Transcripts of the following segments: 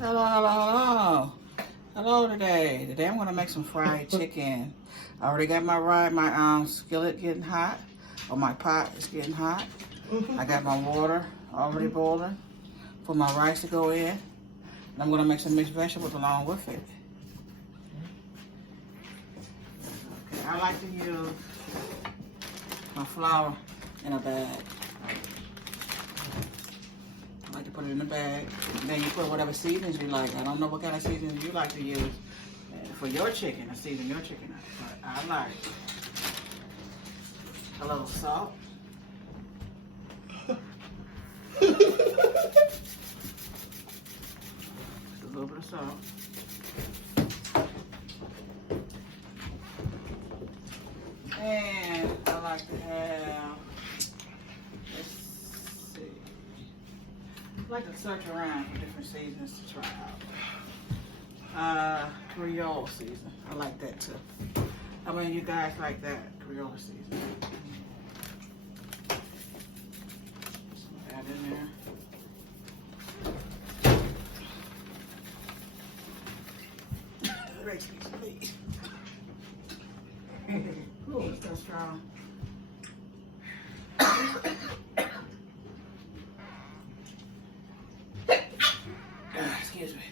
Hello, hello, hello. Hello today. Today I'm gonna make some fried chicken. I already got my skillet getting hot, or my pot is getting hot. I got my water already boiling for my rice to go in. And I'm gonna make some mixed vegetables along with it. Okay, I like to use my flour in a bag. I like to put it in the bag. And then you put whatever seasonings you like. I don't know what kind of seasonings you like to use for your chicken, to season your chicken. But I like a little salt. Just a little bit of salt. And I like to have, let's see, I like to search around for different seasons to try out. Creole season, I like that too. How many of you guys like that, Creole season? Some of that in there. Please. Ooh, it's so strong. Excuse me.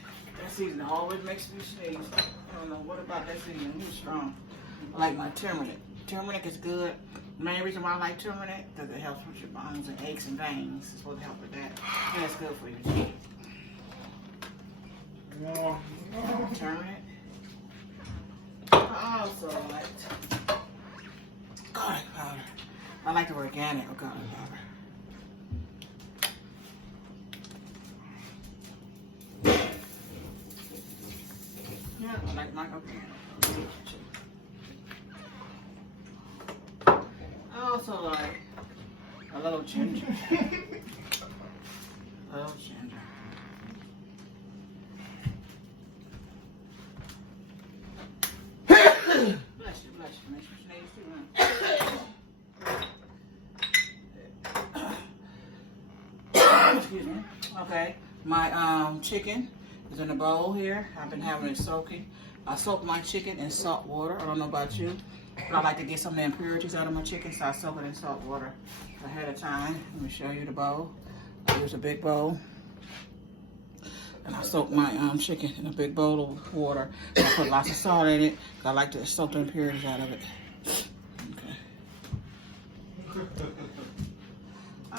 That season always makes me sneeze. I don't know what about that season. It's strong. I like my turmeric. Turmeric is good. The main reason why I like turmeric is because it helps with your bones and aches and veins. It's supposed to help with that. And it's good for your teeth. Turmeric. I also like garlic powder. I like the organic garlic powder. Yeah, I like my organic. I also like a little ginger. A little ginger. Bless you, bless you. Make sure you sneeze too, huh? Excuse me. Okay, my chicken is in a bowl here. I've been having it soaking. I soak my chicken in salt water. I don't know about you, but I like to get some of the impurities out of my chicken, so I soak it in salt water ahead of time. Let me show you the bowl. I use a big bowl. And I soak my chicken in a big bowl of water. I put lots of salt in it. I like to soak the impurities out of it. Okay.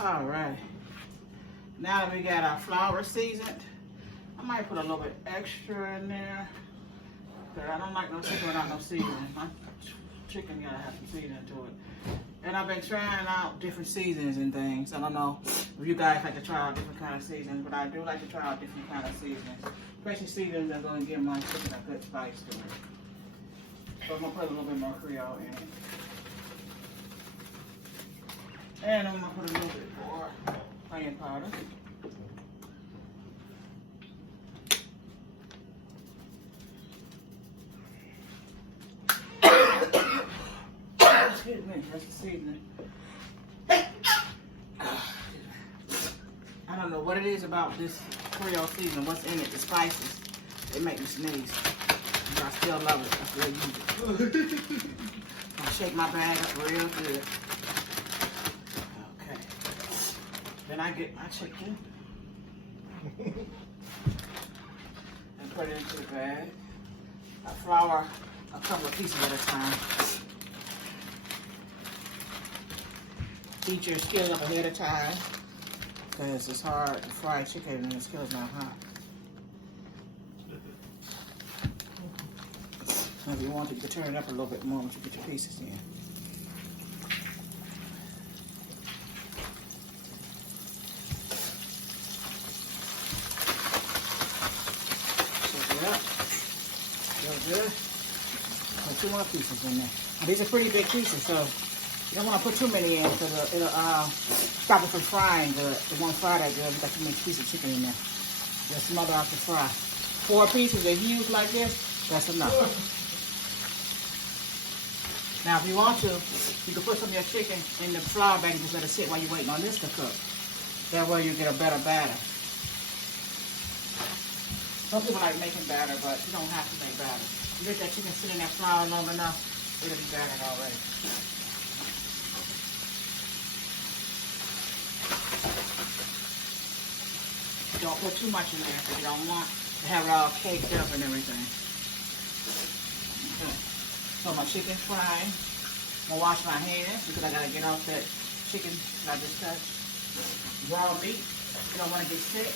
All right. Now that we got our flour seasoned, I might put a little bit extra in there. But I don't like no chicken without no seasoning. My chicken gotta have some seasoning to it. And I've been trying out different seasons and things. I don't know if you guys like to try out different kind of seasons, but I do like to try out different kind of seasonings. Especially seasonings that are going to give my chicken a good spice to it. So I'm going to put a little bit more Creole in it. And I'm going to put a little bit more onion powder. Excuse me, that's the seasoning. I don't know what it is about this Creole seasoning, what's in it, the spices. They make me sneeze. But I still love it. I still use it. I shake my bag up real good. Okay. Then I get my chicken and put it into the bag. I flour a couple of pieces at a time. Heat your skillet up ahead of time because it's hard to fry chicken and the skillet's not hot. So if you want to, you can turn it up a little bit more once you get your pieces in. Shake it up. Real good. Put 2 more pieces in there. Now, these are pretty big pieces, so you don't want to put too many in because it'll stop it from frying good. It won't fry that good. You got too many pieces of chicken in there. Just smother out the fry. 4 pieces, if you use like this, that's enough. Now, if you want to, you can put some of your chicken in the flour bag and just let it sit while you're waiting on this to cook. That way you get a better batter. Some people like making batter, but you don't have to make batter. You let that chicken sit in that flour long enough, it'll be battered already. Don't put too much in there because you don't want to have it all caked up and everything. Okay. So my chicken's frying. I'm gonna wash my hands because I gotta get off that chicken that I just touched. Raw meat. You don't want to get sick.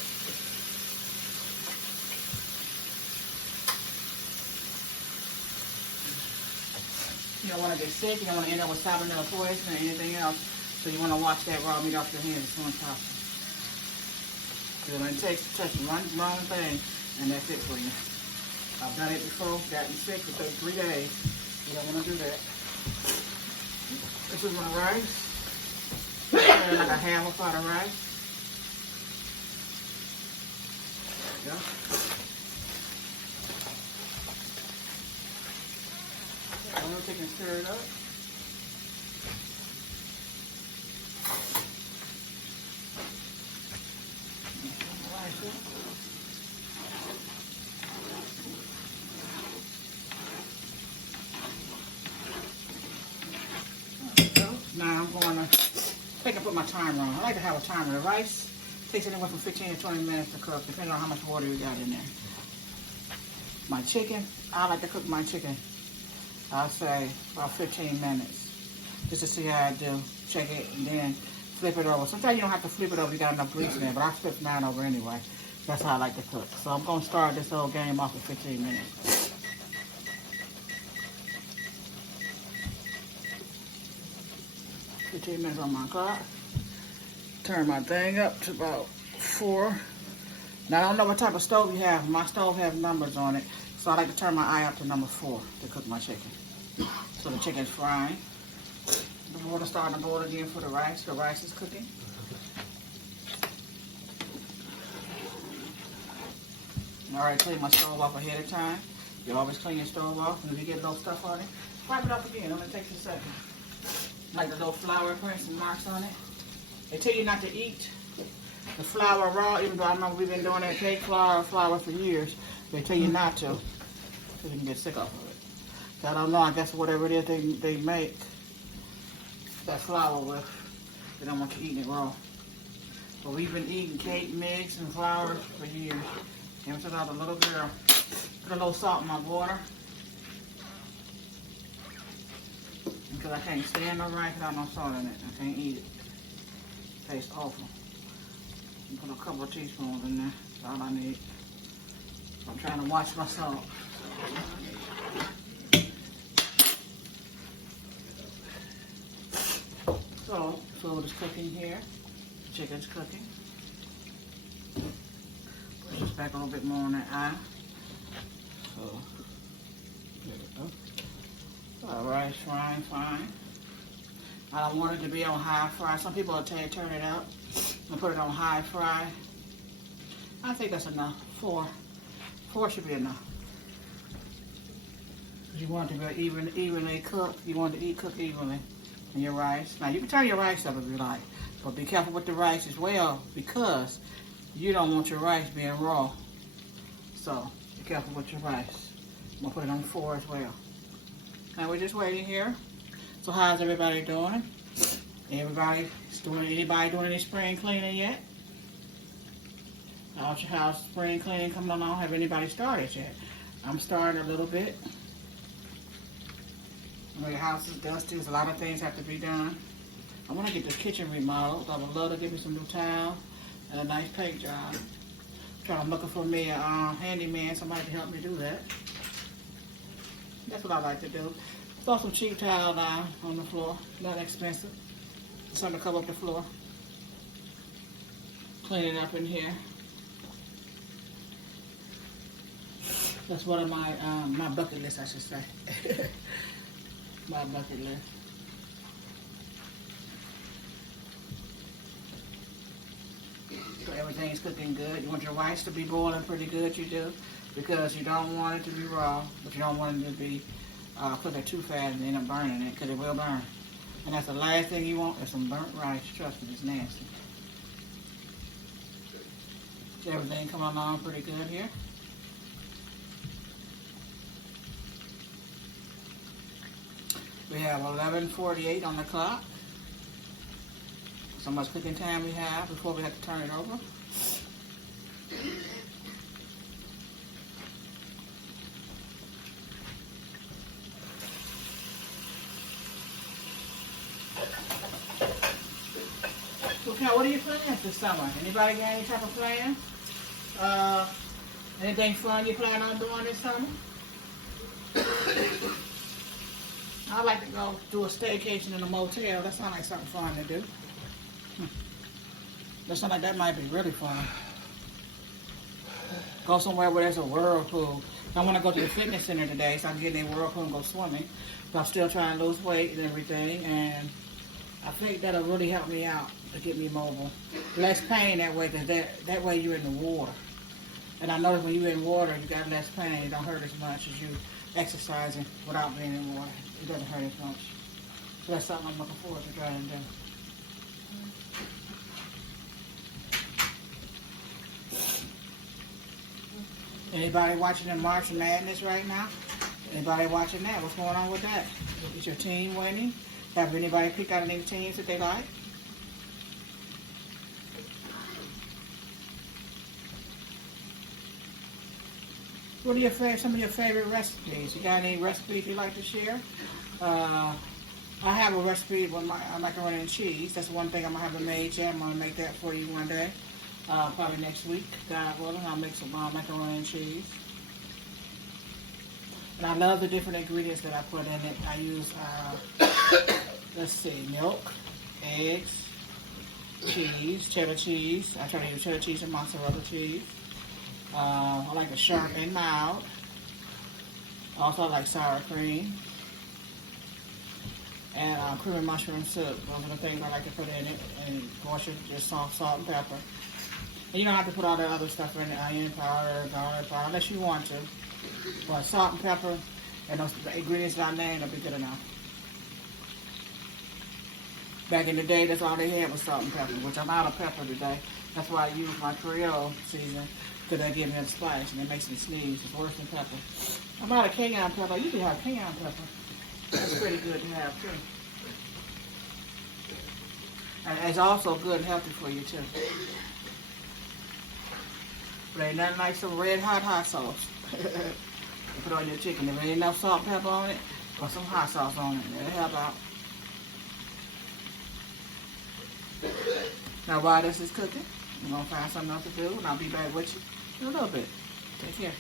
You don't want to get sick. You don't want to end up with salmonella poison or anything else. So you want to wash that raw meat off your hands as soon as possible. Because it takes touch one wrong thing, and that's it for you. I've done it before. Gotten sick for 3 days. You don't want to do that. This is my rice. And like a half a pot of rice. There you go. I'm going to take and stir it up. Now I'm going to take and put my timer on. I like to have a timer. The rice takes anywhere from 15 to 20 minutes to cook, depending on how much water you got in there. My chicken, I like to cook my chicken, I'll say about 15 minutes, just to see how I do. Check it and then flip it over. Sometimes you don't have to flip it over, you got enough grease in there, but I flip mine over anyway. That's how I like to cook. So I'm going to start this whole game off with 15 minutes. Minutes on my clock. Turn my thing up to about 4. Now I don't know what type of stove you have. My stove has numbers on it, so I like to turn my eye up to number 4 to cook my chicken. So the chicken's frying. The water's starting to boil again for the rice. The rice is cooking. I already cleaned my stove off ahead of time. You always clean your stove off, and if you get little stuff on it, wipe it off again. It only takes a second. Like the little flour prints and marks on it. They tell you not to eat the flour raw, even though I know we've been doing that cake flour for years. They tell you not to, so you can get sick off of it. So I don't know, I guess whatever it is they make that flour with, they don't want you eating it raw. But we've been eating cake mix and flour for years. And so now the little girl put a little salt in my water. Because I can't stand no rice without no salt in it. I can't eat it. It tastes awful. Put a couple of teaspoons in there. That's all I need. I'm trying to watch my salt. So, food is cooking here. Chicken's cooking. Push this back a little bit more on that eye. So, there we go. Rice frying fine. I don't want it to be on high fry. Some people will turn it up and put it on high fry. I think that's enough. 4 should be enough. You want it to be evenly cooked. You want it to cook evenly in your rice. Now you can turn your rice up if you like, but be careful with the rice as well because you don't want your rice being raw. So be careful with your rice. I'm gonna put it on 4 as well. Now we're just waiting here. So how's everybody doing? Anybody doing any spring cleaning yet? How's your house spring cleaning coming along? Have anybody started yet? I'm starting a little bit. When your house is dusty, there's a lot of things have to be done. I want to get the kitchen remodeled. I would love to give me some new tile and a nice paint job. I'm looking for me a handyman, somebody to help me do that. That's what I like to do. Throw some cheap tile down on the floor. Not expensive. Something to cover up the floor. Clean it up in here. That's one of my my bucket list, I should say. My bucket list. So everything's cooking good. You want your rice to be boiling pretty good, you do. Because you don't want it to be raw, but you don't want it to be cooking too fast and end up burning it, because it will burn. And that's the last thing you want is some burnt rice. Trust me, it's nasty. Everything coming along pretty good here. We have 11:48 on the clock. So much cooking time we have before we have to turn it over. Okay, what are you planning this summer? Anybody got any type of plan? Anything fun you plan on doing this summer? I'd like to go do a staycation in a motel. That sounds like something fun to do. That sounds like that might be really fun. Go somewhere where there's a whirlpool. I want to go to the fitness center today, so I can get in a whirlpool and go swimming. But I'm still trying to lose weight and everything, and I think that'll really help me out to get me mobile. Less pain that way, because that way you're in the water. And I notice when you're in water, you got less pain. It don't hurt as much as you exercising without being in water. It doesn't hurt as much. So that's something I'm looking forward to trying to do. Anybody watching the March Madness right now? Anybody watching that? What's going on with that? Is your team winning? Have anybody picked out any teams that they like? What are some of your favorite recipes? You got any recipes you like to share? I have a recipe with my macaroni and cheese. That's one thing I'm gonna have made yet. I'm gonna make that for you one day. Probably next week, God willing. I'll make some macaroni and cheese. And I love the different ingredients that I put in it. I use, let's see, milk, eggs, cheese, cheddar cheese. I try to use cheddar cheese and mozzarella cheese. I like the sharp and mild. Also, I like sour cream. And cream and mushroom soup. Those are the things I like to put in it. And of course, just salt and pepper. And you don't have to put all that other stuff in it, onion powder, garlic powder, unless you want to. But salt and pepper and those ingredients that I named will be good enough. Back in the day, that's all they had was salt and pepper, which I'm out of pepper today. That's why I use my Creole seasoning, because they give me a spice and it makes me sneeze. It's worse than pepper. I'm out of cayenne pepper. I usually have cayenne pepper. That's pretty good to have too. And it's also good and healthy for you too. But ain't nothing like some red hot sauce. You put on your chicken. If there ain't enough salt and pepper on it, put some hot sauce on it. It'll help out. Now while this is cooking, I'm going to find something else to do, and I'll be back with you in a little bit. Take care.